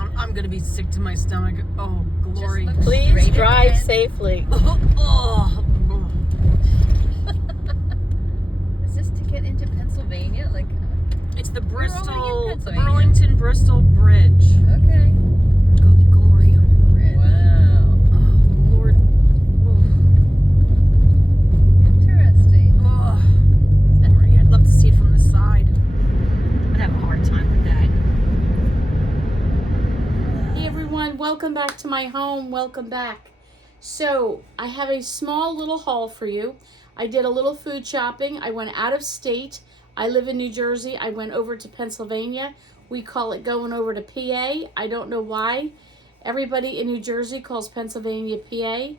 down. I'm going to be sick to my stomach. Oh, glory. Please drive safely. Is this to get into Pennsylvania? Like, it's the Burlington-Bristol Bridge. okay. Oh, glory. Wow. Oh, Lord. Interesting. Oh, glory. I'd love to see it from the side. I'd have a hard time with that. Hey everyone, welcome back to my home. Welcome back. So I have a small little haul for you. I did a little food shopping. I went out of state. I live in New Jersey. I went over to Pennsylvania. We call it going over to PA. I don't know why. Everybody in New Jersey calls Pennsylvania PA.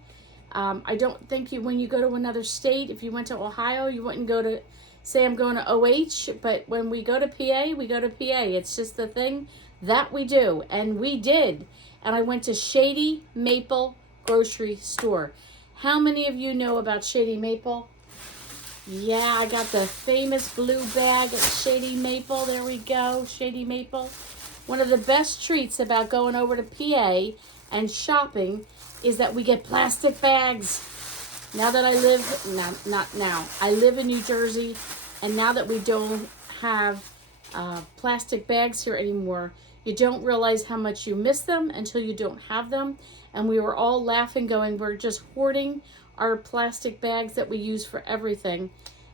I don't think when you go to another state, if you went to Ohio, you wouldn't go to, say I'm going to OH, but when we go to PA, we go to PA. It's just the thing that we do, and we did. And I went to Shady Maple grocery store. How many of you know about Shady Maple? Yeah, I got the famous blue bag at Shady Maple. There we go, Shady Maple. One of the best treats about going over to PA and shopping is that we get plastic bags. Now that I live, not now, I live in New Jersey, and now that we don't have plastic bags here anymore, you don't realize how much you miss them until you don't have them. And we were all laughing, going, we're just hoarding our plastic bags that we use for everything.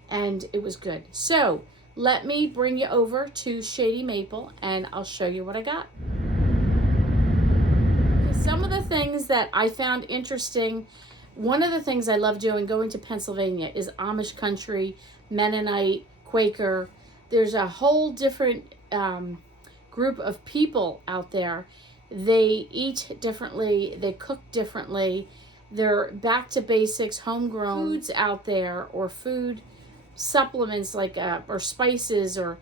And it was good. So let me bring you over to Shady Maple and I'll show you what I got. Okay, some of the things that I found interesting, one of the things I love doing going to Pennsylvania is Amish country, Mennonite, Quaker. There's a whole different group of people out there. They eat differently, they cook differently, they're back to basics, homegrown foods out there, or food supplements like or spices or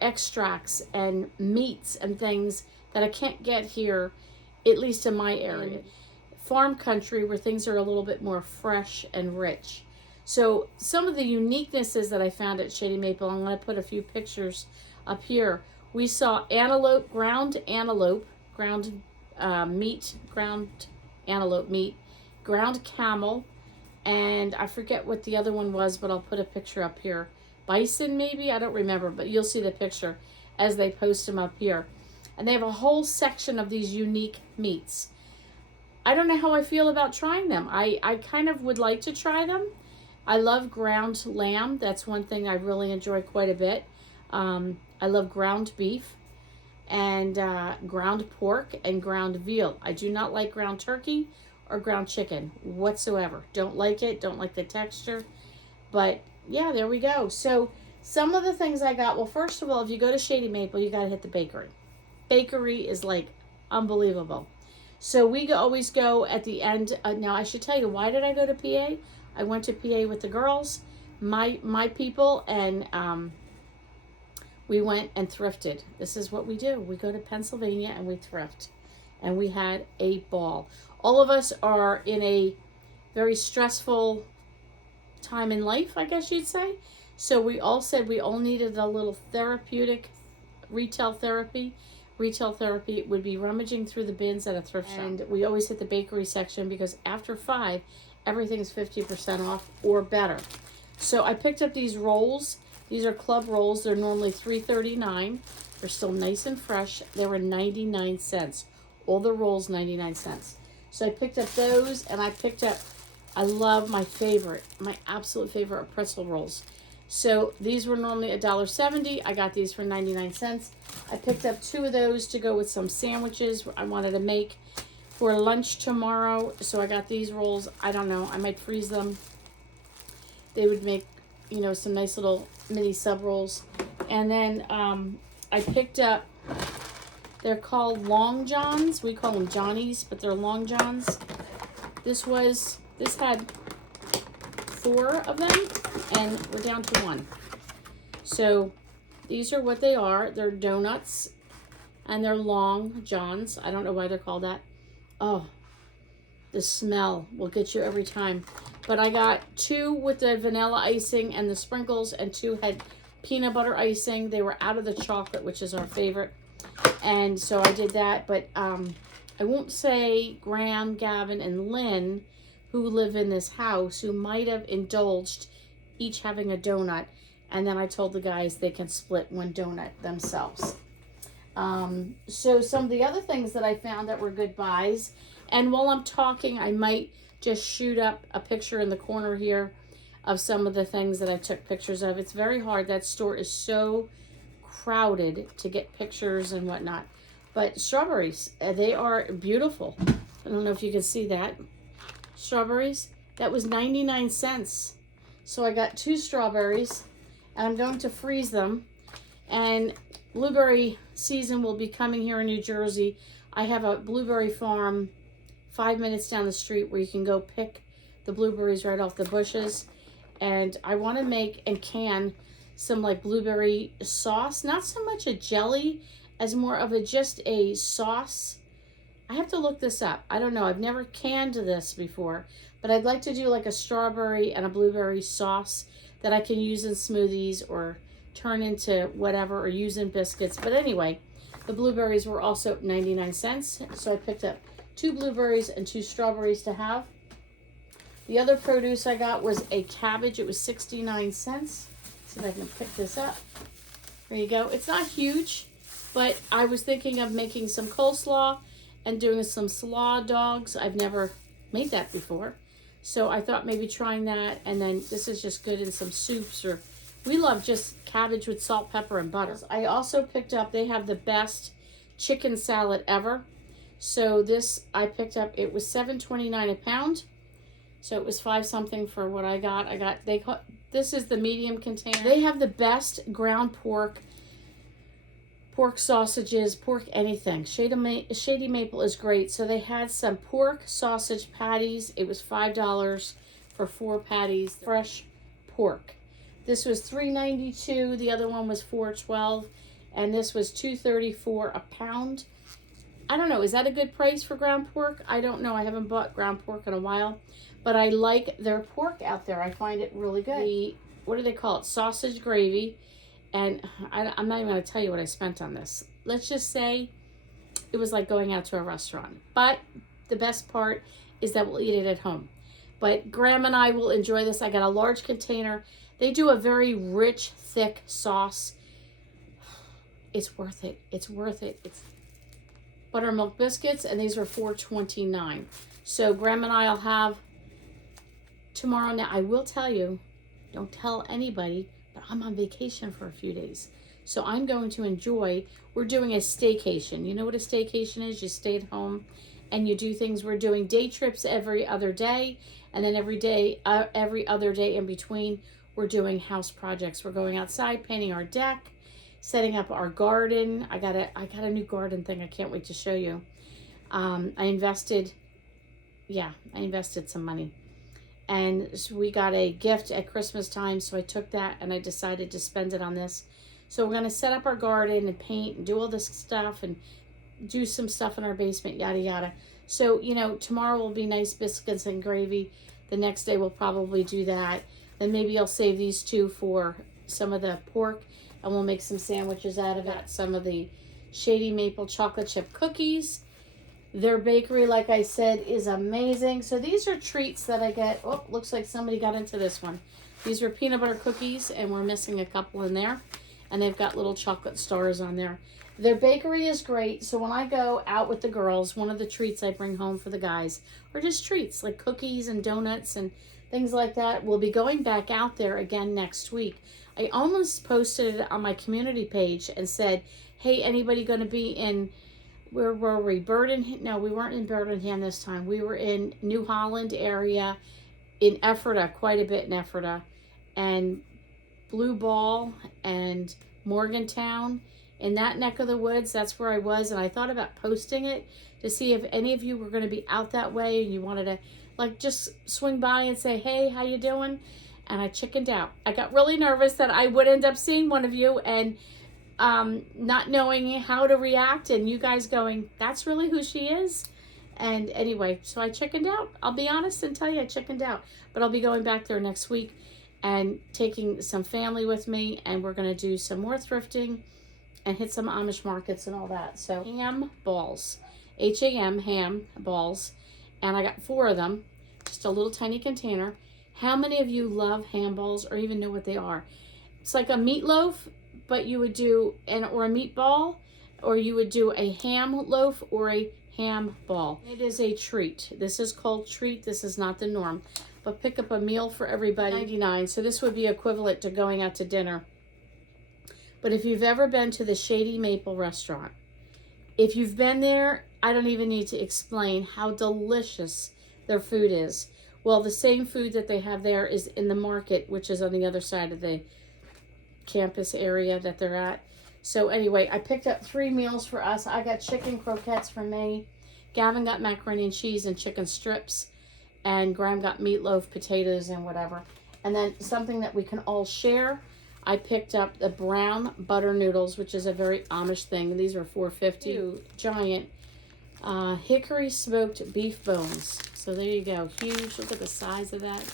extracts and meats and things that I can't get here, at least in my area. Farm country where things are a little bit more fresh and rich. So some of the uniquenesses that I found at Shady Maple, I'm going to put a few pictures up here. We saw antelope, ground antelope meat, ground camel, and I forget what the other one was, but I'll put a picture up here. Bison maybe? I don't remember, but you'll see the picture as they post them up here. And they have a whole section of these unique meats. I don't know how I feel about trying them. I kind of would like to try them. I love ground lamb. That's one thing I really enjoy quite a bit. I love ground beef and ground pork and ground veal. I do not like ground turkey or ground chicken whatsoever. Don't like it, don't like the texture. But yeah, there we go. So some of the things I got, well, first of all, if you go to Shady Maple, you got to hit the bakery. Bakery is like unbelievable. So we always go at the end. Now I should tell you, why did I go to PA? I went to PA with the girls, my people, and we went and thrifted. This is what we do. We go to Pennsylvania and we thrift. And we had a ball. All of us are in a very stressful time in life, I guess you'd say. So we all said we all needed a little therapeutic retail therapy. Retail therapy would be rummaging through the bins at a thrift shop. And we always hit the bakery section because after 5, everything's 50% off or better. So I picked up these rolls. These are club rolls. They're normally $3.39. They're still nice and fresh. They were 99 cents. All the rolls, 99 cents. So I picked up those, and I picked up, I love my absolute favorite are pretzel rolls. So these were normally $1.70. I got these for 99 cents. I picked up 2 of those to go with some sandwiches I wanted to make for lunch tomorrow. So I got these rolls. I don't know. I might freeze them. They would make, some nice little mini sub rolls. And then I picked up, they're called Long Johns. We call them Johnnies, but they're Long Johns. This had 4 of them, and we're down to 1. So these are what they are. They're donuts, and they're Long Johns. I don't know why they're called that. Oh, the smell will get you every time. But I got 2 with the vanilla icing and the sprinkles, and 2 had peanut butter icing. They were out of the chocolate, which is our favorite. And so I did that, but I won't say Graham, Gavin, and Lynn, who live in this house, who might have indulged each having a donut. And then I told the guys they can split one donut themselves. So some of the other things that I found that were good buys, and while I'm talking, I might just shoot up a picture in the corner here of some of the things that I took pictures of. It's very hard. That store is so crowded to get pictures and whatnot. But strawberries, they are beautiful. I don't know if you can see that. Strawberries, that was 99 cents. So I got 2 strawberries, and I'm going to freeze them. And blueberry season will be coming here in New Jersey. I have a blueberry farm 5 minutes down the street where you can go pick the blueberries right off the bushes. And I want to make and can some like blueberry sauce. Not so much a jelly as more of just a sauce. I have to look this up. I don't know. I've never canned this before. But I'd like to do like a strawberry and a blueberry sauce that I can use in smoothies or turn into whatever or use in biscuits. But anyway, the blueberries were also 99 cents. So I picked up 2 blueberries and 2 strawberries to have. The other produce I got was a cabbage. It was 69 cents. See if I can pick this up. There you go. It's not huge, but I was thinking of making some coleslaw and doing some slaw dogs. I've never made that before. So I thought maybe trying that, and then this is just good in some soups, or we love just cabbage with salt, pepper, and butter. I also picked up, they have the best chicken salad ever. So this I picked up, it was $7.29 a pound. So it was 5 something for what I got. This is the medium container. They have the best ground pork sausages, pork anything. Shady Maple is great. So they had some pork sausage patties. It was $5 for 4 patties. Fresh pork. This was $3.92. The other one was $4.12. And this was $2.34 a pound. I don't know. Is that a good price for ground pork? I don't know. I haven't bought ground pork in a while. But I like their pork out there. I find it really good. What do they call it? Sausage gravy. And I'm not even going to tell you what I spent on this. Let's just say it was like going out to a restaurant. But the best part is that we'll eat it at home. But Graham and I will enjoy this. I got a large container. They do a very rich, thick sauce. It's worth it. It's worth it. It's buttermilk biscuits, and these are $4.29. So Graham and I will have tomorrow. Now, I will tell you, don't tell anybody, but I'm on vacation for a few days. So I'm going to enjoy, we're doing a staycation. You know what a staycation is? You stay at home and you do things. We're doing day trips every other day. And then every other day in between, we're doing house projects. We're going outside, painting our deck, setting up our garden. I got a new garden thing. I can't wait to show you. I invested some money. And so we got a gift at Christmas time, so I took that and I decided to spend it on this. So we're going to set up our garden and paint and do all this stuff and do some stuff in our basement, yada, yada. So, you know, tomorrow will be nice biscuits and gravy. The next day we'll probably do that. Then maybe I'll save these 2 for some of the pork, and we'll make some sandwiches out of it. Some of the Shady Maple chocolate chip cookies. Their bakery, like I said, is amazing. So these are treats that I get. Oh, looks like somebody got into this one. These were peanut butter cookies, and we're missing a couple in there. And they've got little chocolate stars on there. Their bakery is great. So when I go out with the girls, one of the treats I bring home for the guys are just treats, like cookies and donuts and things like that. We'll be going back out there again next week. I almost posted it on my community page and said, hey, anybody going to be in... Where were we? No, we weren't in Birmingham this time. We were in New Holland area, in Ephrata, quite a bit in Ephrata, and Blue Ball and Morgantown. In that neck of the woods, that's where I was, and I thought about posting it to see if any of you were going to be out that way and you wanted to, like, just swing by and say, hey, how you doing? And I chickened out. I got really nervous that I would end up seeing one of you and not knowing how to react, and you guys going, that's really who she is. And anyway, so I chickened out. I'll be honest and tell you I chickened out. But I'll be going back there next week and taking some family with me, and we're going to do some more thrifting and hit some Amish markets and all that. So ham balls, H-A-M, ham balls, and I got 4 of them, just a little tiny container. How many of you love ham balls or even know what they are? It's like a meatloaf, but you would do or a meatball, or you would do a ham loaf or a ham ball. It is a treat. This is called treat. This is not the norm. But pick up a meal for everybody, $99. So this would be equivalent to going out to dinner. But if you've ever been to the Shady Maple restaurant, if you've been there, I don't even need to explain how delicious their food is. Well, the same food that they have there is in the market, which is on the other side of the campus area that they're at. So anyway, I picked up 3 meals for us. I got chicken croquettes for me. Gavin got macaroni and cheese and chicken strips. And Graham got meatloaf, potatoes, and whatever. And then something that we can all share. I picked up the brown butter noodles, which is a very Amish thing. These are $4.50. Giant hickory smoked beef bones. So there you go. Huge. Look at the size of that.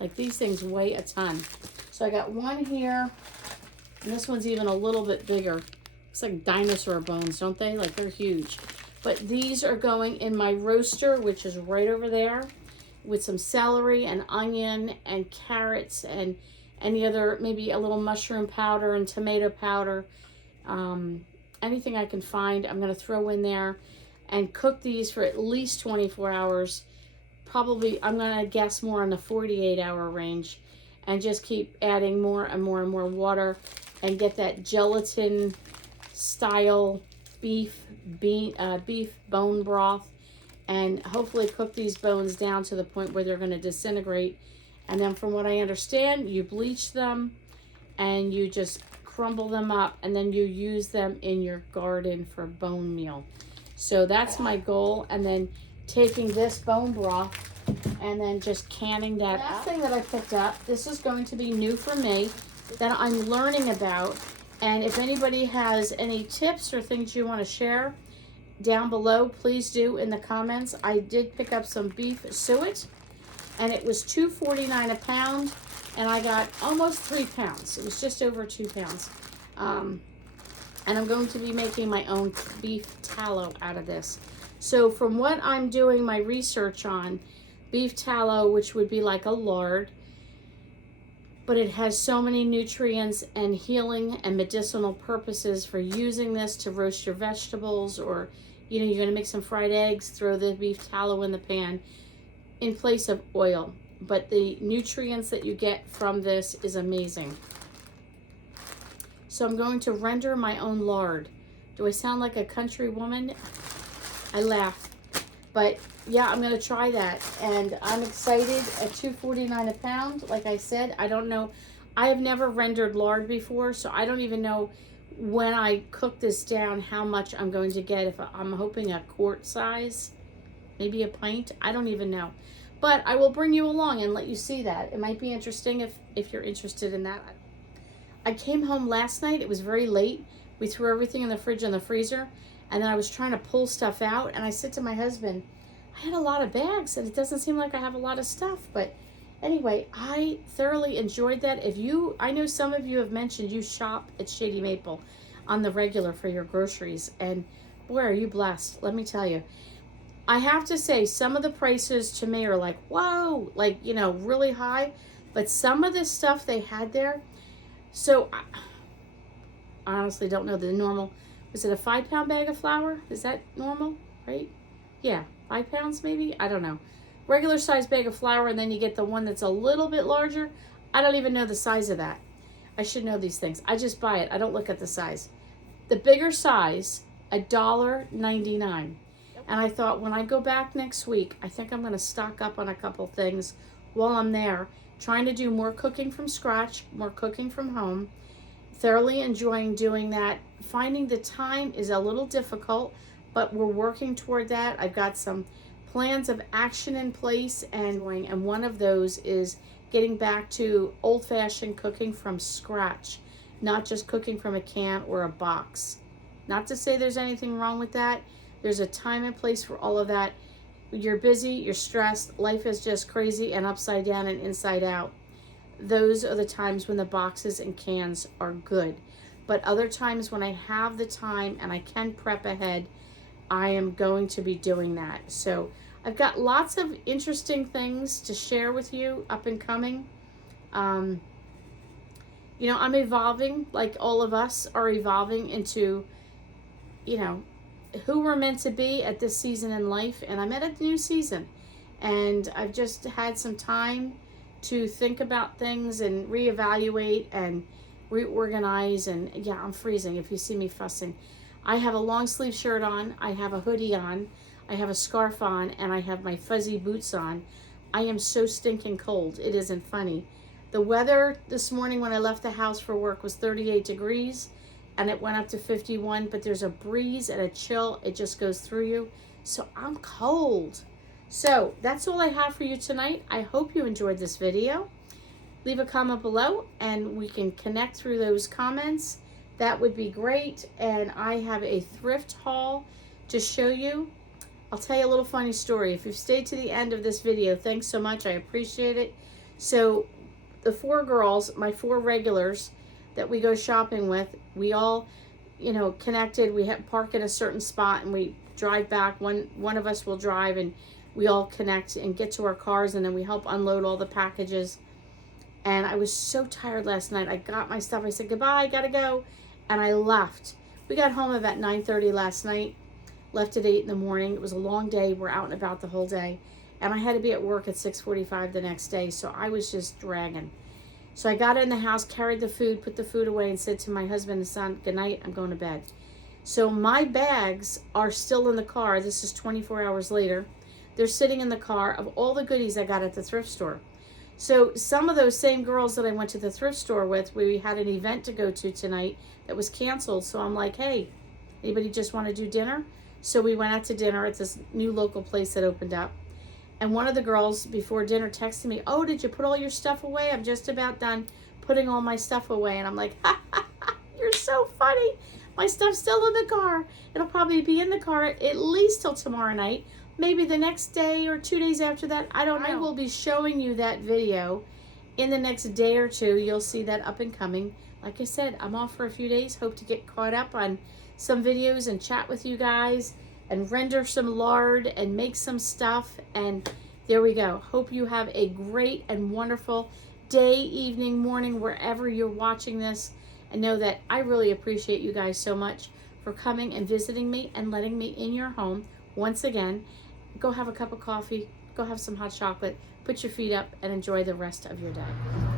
Like, these things weigh a ton. So I got one here. And this one's even a little bit bigger. It's like dinosaur bones, don't they? Like, they're huge. But these are going in my roaster, which is right over there, with some celery and onion and carrots and any other, maybe a little mushroom powder and tomato powder. Anything I can find, I'm going to throw in there and cook these for at least 24 hours. Probably, I'm going to guess more on the 48-hour range, and just keep adding more and more and more water and get that gelatin style beef bone broth, and hopefully cook these bones down to the point where they're going to disintegrate. And then from what I understand, you bleach them and you just crumble them up, and then you use them in your garden for bone meal. So that's my goal. And then taking this bone broth and then just canning that. Last thing that I picked up, this is going to be new for me that I'm learning about. And if anybody has any tips or things you want to share down below, please do in the comments. I did pick up some beef suet, and it was $2.49 a pound, and I got almost 3 pounds. It was just over 2 pounds. And I'm going to be making my own beef tallow out of this. So from what I'm doing my research on, beef tallow, which would be like a lard, but it has so many nutrients and healing and medicinal purposes for using this to roast your vegetables, or, you know, you're going to make some fried eggs, throw the beef tallow in the pan in place of oil. But the nutrients that you get from this is amazing. So I'm going to render my own lard. Do I sound like a country woman? I laugh. But yeah, I'm going to try that. And I'm excited at $2.49 a pound. Like I said, I don't know. I have never rendered lard before, so I don't even know when I cook this down how much I'm going to get. If I'm hoping a quart size, maybe a pint. I don't even know. But I will bring you along and let you see that. It might be interesting if you're interested in that. I came home last night. It was very late. We threw everything in the fridge and the freezer. And then I was trying to pull stuff out. And I said to my husband, I had a lot of bags and it doesn't seem like I have a lot of stuff. But anyway, I thoroughly enjoyed that. I know some of you have mentioned you shop at Shady Maple on the regular for your groceries. And boy, are you blessed. Let me tell you. I have to say, some of the prices to me are like, whoa, like, you know, really high. But some of the stuff they had there, so I honestly don't know the normal. Was it a 5-pound bag of flour? Is that normal, right? Yeah, 5 pounds maybe? I don't know. Regular size bag of flour, and then you get the one that's a little bit larger. I don't even know the size of that. I should know these things. I just buy it. I don't look at the size. The bigger size, $1.99. And I thought, when I go back next week, I think I'm going to stock up on a couple things while I'm there, trying to do more cooking from scratch, more cooking from home. Thoroughly enjoying doing that. Finding the time is a little difficult, but we're working toward that. I've got some plans of action in place, and one of those is getting back to old-fashioned cooking from scratch, not just cooking from a can or a box. Not to say there's anything wrong with that. There's a time and place for all of that. You're busy, you're stressed, life is just crazy and upside down and inside out. Those are the times when the boxes and cans are good. But other times when I have the time and I can prep ahead, I am going to be doing that. So I've got lots of interesting things to share with you up and coming. You know, I'm evolving, like all of us are evolving into, you know, who we're meant to be at this season in life. And I'm at a new season. And I've just had some time to think about things and reevaluate and reorganize. And yeah, I'm freezing if you see me fussing. I have a long sleeve shirt on. I have a hoodie on. I have a scarf on. And I have my fuzzy boots on. I am so stinking cold. It isn't funny. The weather this morning when I left the house for work was 38 degrees. And it went up to 51. But there's a breeze and a chill. It just goes through you. So I'm cold. So that's all I have for you tonight. I hope you enjoyed this video. Leave a comment below and we can connect through those comments. That would be great. And I have a thrift haul to show you. I'll tell you a little funny story. If you've stayed to the end of this video, thanks so much. I appreciate it. So the 4 girls, my 4 regulars that we go shopping with, we all, you know, connected. We have park in a certain spot and we drive back. One of us will drive and we all connect and get to our cars, and then we help unload all the packages. And I was so tired last night. I got my stuff. I said, goodbye, I gotta go. And I left. We got home about 9:30 last night. Left at 8 in the morning. It was a long day. We're out and about the whole day. And I had to be at work at 6:45 the next day. So I was just dragging. So I got in the house, carried the food, put the food away, and said to my husband and son, good night, I'm going to bed. So my bags are still in the car. This is 24 hours later. They're sitting in the car of all the goodies I got at the thrift store. So some of those same girls that I went to the thrift store with, we had an event to go to tonight that was canceled. So I'm like, hey, anybody just want to do dinner? So we went out to dinner at this new local place that opened up. And one of the girls before dinner texted me, oh, did you put all your stuff away? I'm just about done putting all my stuff away. And I'm like, ha, ha, ha, you're so funny. My stuff's still in the car. It'll probably be in the car at least till tomorrow night. Maybe the next day or 2 days after that. I don't know. I will be showing you that video in the next day or two. You'll see that up and coming. Like I said, I'm off for a few days. Hope to get caught up on some videos and chat with you guys and render some lard and make some stuff. And there we go. Hope you have a great and wonderful day, evening, morning, wherever you're watching this. And know that I really appreciate you guys so much for coming and visiting me and letting me in your home once again. Go have a cup of coffee, go have some hot chocolate, put your feet up, and enjoy the rest of your day.